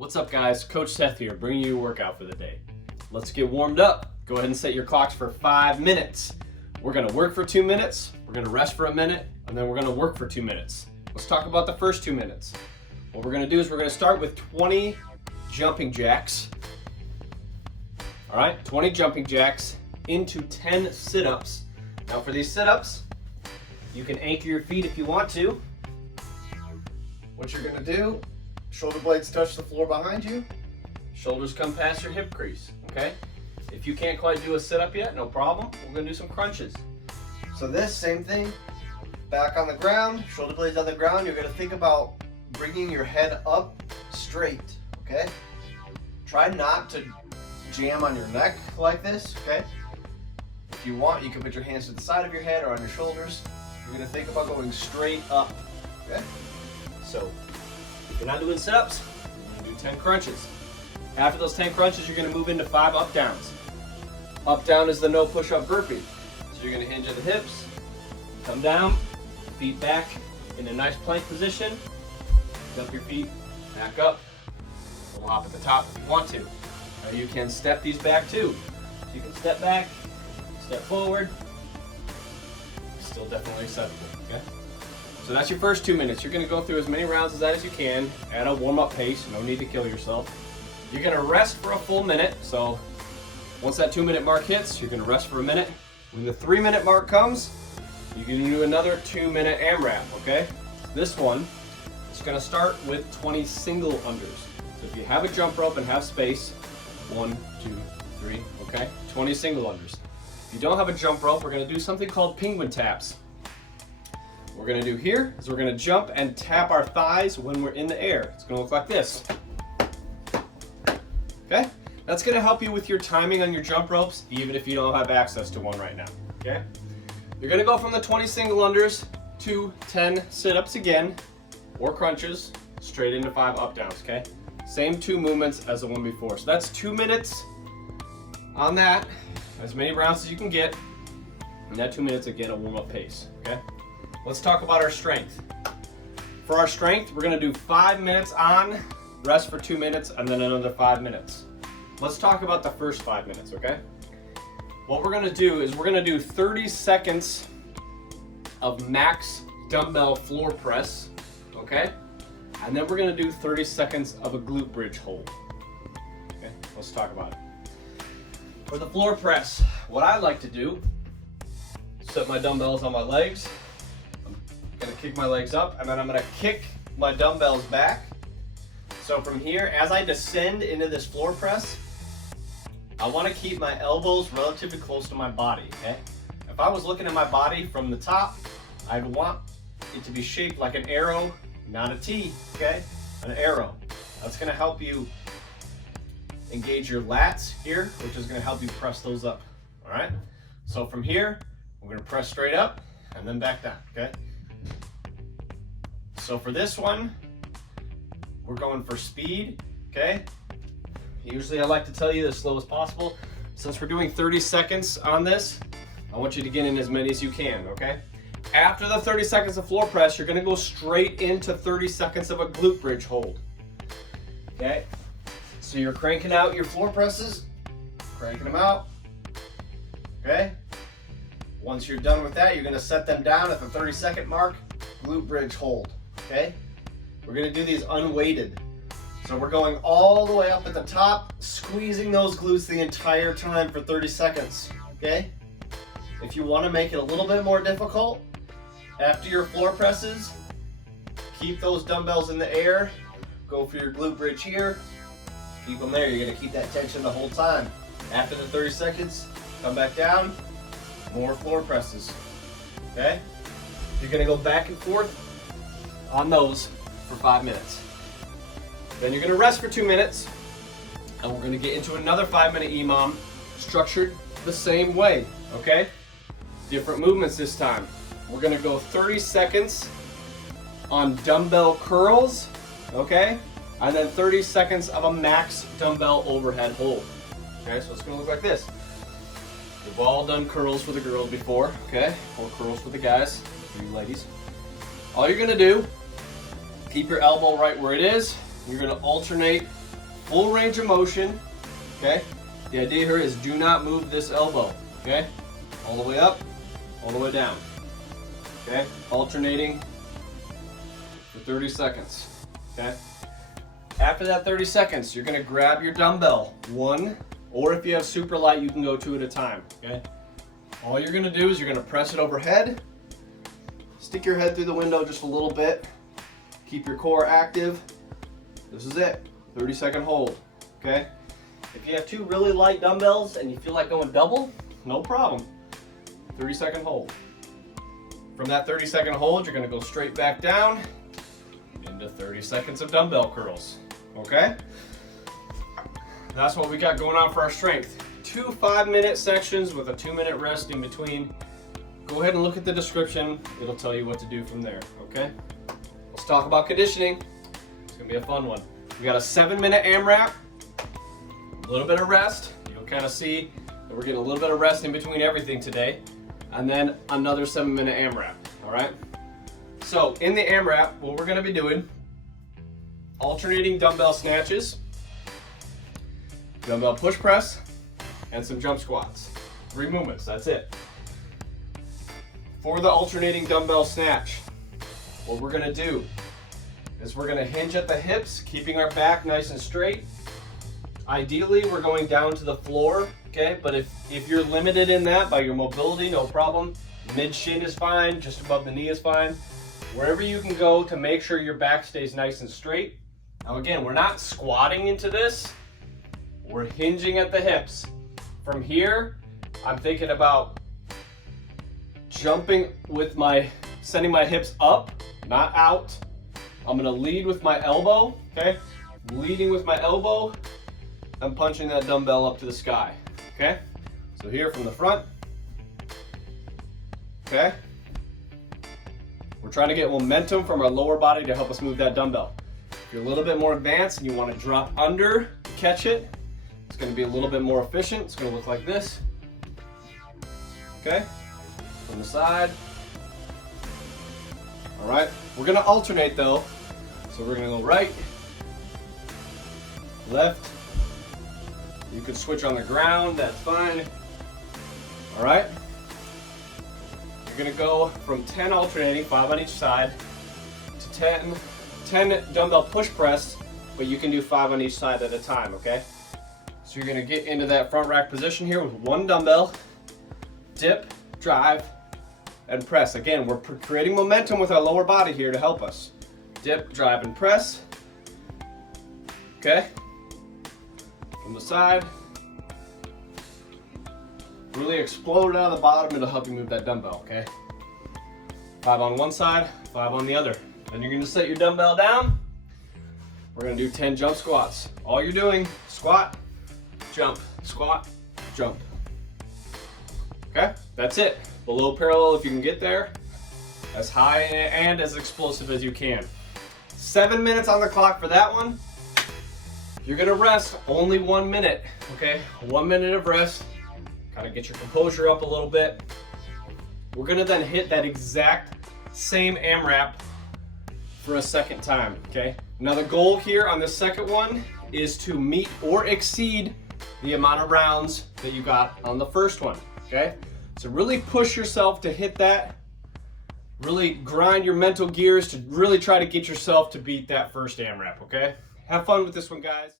What's up guys, Coach Seth here, bringing you a workout for the day. Let's get warmed up. Go ahead and set your clocks for 5 minutes. We're gonna work for 2 minutes, we're gonna rest for a minute, and then we're gonna work for 2 minutes. Let's talk about the first 2 minutes. What we're gonna do is we're gonna start with 20 jumping jacks. All right, 20 jumping jacks into 10 sit-ups. Now for these sit-ups, you can anchor your feet if you want to. What you're gonna do, shoulder blades touch the floor behind you, shoulders come past your hip crease, okay? If you can't quite do a sit-up yet, no problem. We're gonna do some crunches. So this, same thing, back on the ground, shoulder blades on the ground. You're gonna think about bringing your head up straight, okay? Try not to jam on your neck like this, okay? If you want, you can put your hands to the side of your head or on your shoulders. You're gonna think about going straight up, okay? So, if you're not doing sit-ups, you're gonna do 10 crunches. After those 10 crunches, you're gonna move into 5 up-downs. Up-down is the no push-up burpee. So you're gonna hinge at the hips, come down, feet back in a nice plank position, pick up your feet, back up. We'll hop at the top if you want to. Or you can step these back too. You can step back, step forward, still definitely acceptable, okay? So that's your first 2 minutes. You're gonna go through as many rounds as that as you can at a warm-up pace, no need to kill yourself. You're gonna rest for a full minute, so once that 2 minute mark hits, you're gonna rest for a minute. When the 3 minute mark comes, you're gonna do another 2 minute AMRAP, okay? This one is gonna start with 20 single unders. So if you have a jump rope and have space, 1, 2, 3, okay? 20 single unders. If you don't have a jump rope, we're gonna do something called penguin taps. What we're gonna do here is we're gonna jump and tap our thighs when we're in the air. It's gonna look like this. Okay? That's gonna help you with your timing on your jump ropes, even if you don't have access to one right now, okay? You're gonna go from the 20 single unders to 10 sit-ups again, or crunches, straight into 5 up-downs, okay? Same 2 movements as the one before. So that's 2 minutes on that, as many rounds as you can get, and that 2 minutes again, a warm-up pace, okay? Let's talk about our strength. For our strength, we're gonna do 5 minutes on, rest for 2 minutes, and then another 5 minutes. Let's talk about the first 5 minutes, okay? What we're gonna do is we're gonna do 30 seconds of max dumbbell floor press, okay? And then we're gonna do 30 seconds of a glute bridge hold. Okay, let's talk about it. For the floor press, what I like to do, set my dumbbells on my legs. I'm gonna kick my legs up, and then I'm gonna kick my dumbbells back. So from here, as I descend into this floor press, I wanna keep my elbows relatively close to my body, okay? If I was looking at my body from the top, I'd want it to be shaped like an arrow, not a T, okay? An arrow. That's gonna help you engage your lats here, which is gonna help you press those up, all right? So from here, we're gonna press straight up and then back down, okay? So for this one, we're going for speed, okay? Usually I like to tell you as slow as possible. Since we're doing 30 seconds on this, I want you to get in as many as you can, okay? After the 30 seconds of floor press, you're gonna go straight into 30 seconds of a glute bridge hold, okay? So you're cranking out your floor presses, cranking them out, okay? Once you're done with that, you're gonna set them down at the 30-second mark, glute bridge hold, okay? We're gonna do these unweighted. So we're going all the way up at the top, squeezing those glutes the entire time for 30 seconds, okay? If you wanna make it a little bit more difficult, after your floor presses, keep those dumbbells in the air, go for your glute bridge here, keep them there. You're gonna keep that tension the whole time. After the 30 seconds, come back down, more floor presses, okay? You're gonna go back and forth on those for 5 minutes. Then you're gonna rest for 2 minutes, and we're gonna get into another 5-minute EMOM, structured the same way, okay? Different movements this time. We're gonna go 30 seconds on dumbbell curls, okay? And then 30 seconds of a max dumbbell overhead hold. Okay, so it's gonna look like this. We've all done curls for the girls before, okay? Or curls for the guys, for you ladies. All you're gonna do, keep your elbow right where it is, You're gonna alternate full range of motion, okay? The idea here is do not move this elbow, okay? All the way up, all the way down, okay? Alternating for 30 seconds, okay? After that 30 seconds, you're gonna grab your dumbbell, one, or if you have super light, you can go two at a time, okay? All you're gonna do is you're gonna press it overhead, stick your head through the window just a little bit, keep your core active. This is it, 30-second hold, okay? If you have two really light dumbbells and you feel like going double, no problem. 30-second hold. From that 30-second hold, you're gonna go straight back down into 30 seconds of dumbbell curls, okay? That's what we got going on for our strength. 2 5-minute sections with a 2-minute rest in between. Go ahead and look at the description. It'll tell you what to do from there, okay? Let's talk about conditioning. It's gonna be a fun one. We got a 7-minute AMRAP, a little bit of rest. You'll kind of see that we're getting a little bit of rest in between everything today. And then another 7-minute AMRAP, all right? So in the AMRAP, what we're gonna be doing, alternating dumbbell snatches, dumbbell push press, and some jump squats. 3 movements, that's it. For the alternating dumbbell snatch, what we're gonna do is we're gonna hinge at the hips, keeping our back nice and straight. Ideally, we're going down to the floor, okay? But if you're limited in that by your mobility, no problem. Mid shin is fine, just above the knee is fine. Wherever you can go to make sure your back stays nice and straight. Now again, we're not squatting into this. We're hinging at the hips. From here, I'm thinking about jumping with sending my hips up, not out. I'm gonna lead with my elbow, okay? Leading with my elbow, I'm punching that dumbbell up to the sky, okay? So here from the front, okay? We're trying to get momentum from our lower body to help us move that dumbbell. If you're a little bit more advanced and you wanna drop under to catch it, it's gonna be a little bit more efficient. It's gonna look like this, okay? From the side. All right, we're gonna alternate though. So we're gonna go right, left. You could switch on the ground, that's fine. All right. You're gonna go from 10 alternating, 5 on each side, to 10 dumbbell push press, but you can do 5 on each side at a time, okay? So you're gonna get into that front rack position here with 1 dumbbell, dip, drive, and press. Again, we're creating momentum with our lower body here to help us. Dip, drive, and press. Okay? From the side. Really explode it out of the bottom. It'll help you move that dumbbell, okay? 5 on one side, 5 on the other. Then you're gonna set your dumbbell down. We're gonna do 10 jump squats. All you're doing, squat, jump, squat, jump. Okay, that's it. Below parallel if you can get there. As high and as explosive as you can. 7 minutes on the clock for that one. You're gonna rest only 1 minute, okay? 1 minute of rest. Kind of get your composure up a little bit. We're gonna then hit that exact same AMRAP for a second time, okay? Now the goal here on the second one is to meet or exceed the amount of rounds that you got on the first one, okay? So really push yourself to hit that. Really grind your mental gears to really try to get yourself to beat that first AMRAP, okay? Have fun with this one, guys.